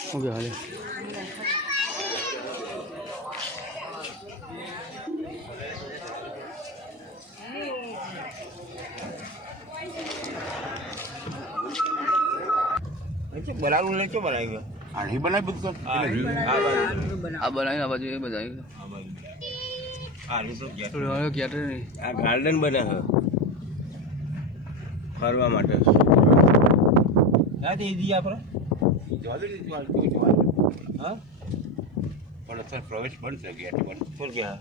શું કે હાલે બનાવું લે કે બનાવી ગયો આની બનાવી બધું આ બનાવી આ બાજુ એ બનાવી આ ગાર્ડન બનાવે ફરવા માટે. ક્યાં તે દી આપણે? હા પણ અત્યારે પ્રવેશ બંધ છે ગેટ બંધ શું ક્યાં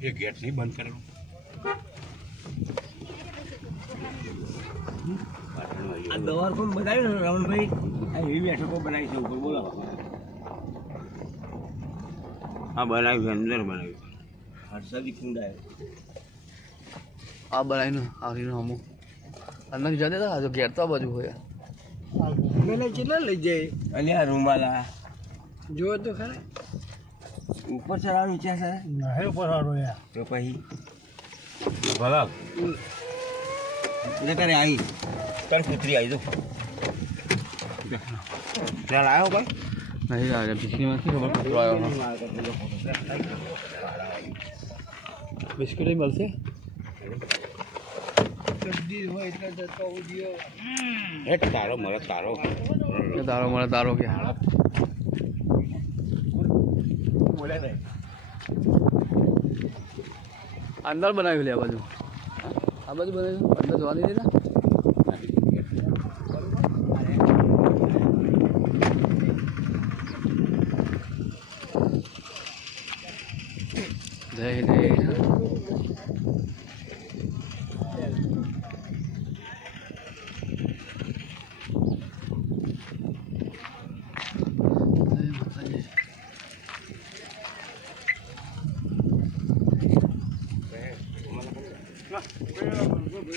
એ ગેટ નહીં બંધ કરેલું આ દવાર પણ બનાવ્યું ને રમણભાઈ આ એવી બેઠકો બનાવી છે ઉપર બોલો હા બનાવ્યું છે અંદર બનાવ્યું હર્ષદી કુંડ આવ્યો આ બનાવીને આવીને અમુક અંદર જતા હતા જો ઘેર તો આ બાજુ હોય મને કેટલા લઈ જાય. અલ્યા રૂમાલા જો તો ખરા. ઉપર ચડાવવાનું ઈચ્છા છે ના ઉપર સારો યાર તો પછી? ભલા એટલે તારે આવી. તારે કૂતરી આવી દો ત્યાં લાવ્યો ભાઈ નહીં આવે બિસ્કીટમાં શું ખબર કચરો આવ્યો. બિસ્કીટ મળશે? સબ્જી હોય એટલે જતો ઉડ્યો હેઠ તારો મળે તારો કે તારો મળે તારો કે બોલે નહીં અંદર બનાવ્યું લે આ બાજુ આ બાજુ બનાવ્યું અંદર જવા નહીં દેતા જય જય જય જય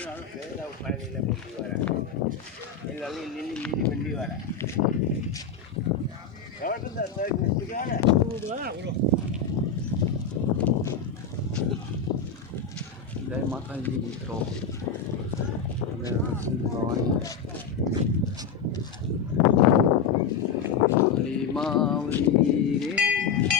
માતાજી મિત્રો જય નરસિંહ ભવાની માવલી માવલી રે વિડીયો તારે કુડિયન દીકરા શું કરવાનું હા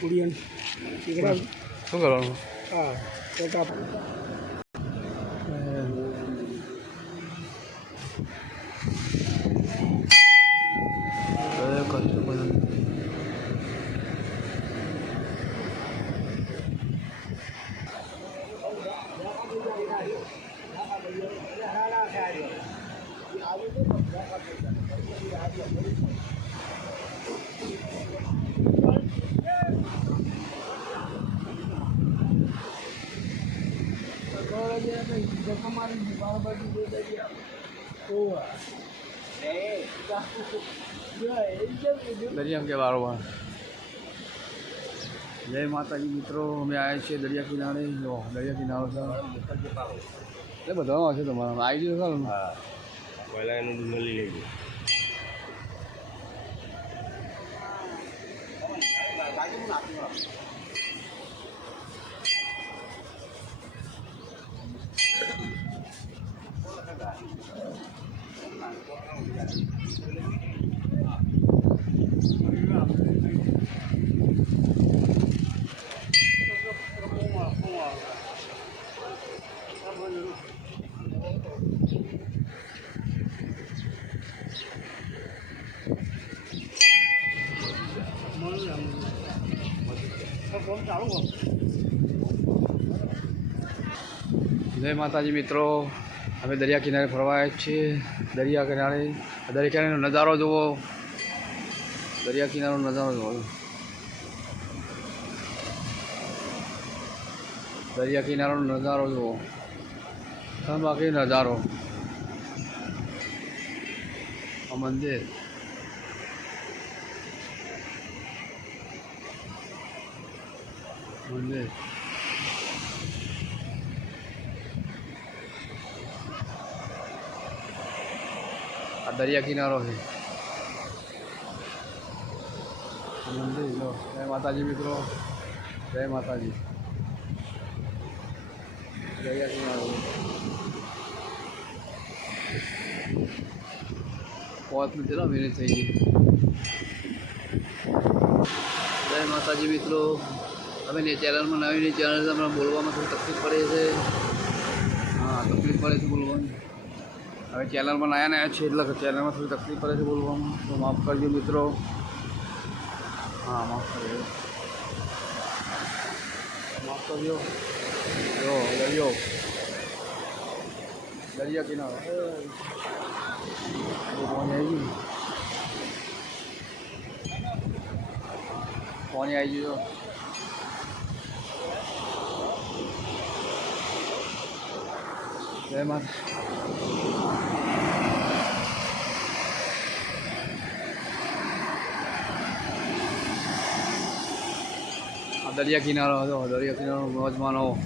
குடியன் ஆ દરિયા કે વારંવાર જય માતાજી મિત્રો અમે આવ્યા છીએ દરિયા કિનારે. જો દરિયા કિનારો છે. એટલે બધામાં હશે તમારા આવી જશે ખરું હા. પહેલાં એનું લઈ લઈ જય માતાજી મિત્રો અમે દરિયા કિનારે ફરવા છીએ દરિયા કિનારે દરિયા કિનારેનો નજારો જુઓ દરિયા કિનારાનો નજારો જુઓ દરિયા કિનારાનો નજારો જુઓ બાકી નજારો આ મંદિર મંદિર આ દરિયા કિનારો છે. જય માતાજી મિત્રો. જય માતાજી. દરિયા કિનારો પાંચ મિનિટ કેટલા મિનિટ થઈ ગઈ. જય માતાજી મિત્રો. અમે ને ચેનલમાં નવી ચેનલ તમને બોલવામાં થોડી તકલીફ પડે છે. હા, તકલીફ પડે છે બોલવાની. अभी चैनल बनाया नया छेद लगा चैनल में थोड़ी तकलीफ़ पड़े से बोल तो माफ़ कर दिए मित्रों। हाँ माफ़ कर दियो। माफ़ कर दियो। यो डरियो डरिया कि ना। पहुँच जाएगी पहुँच जो जय माता દરિયા કિનારો હતો. દરિયા કિનારો મોજ માનો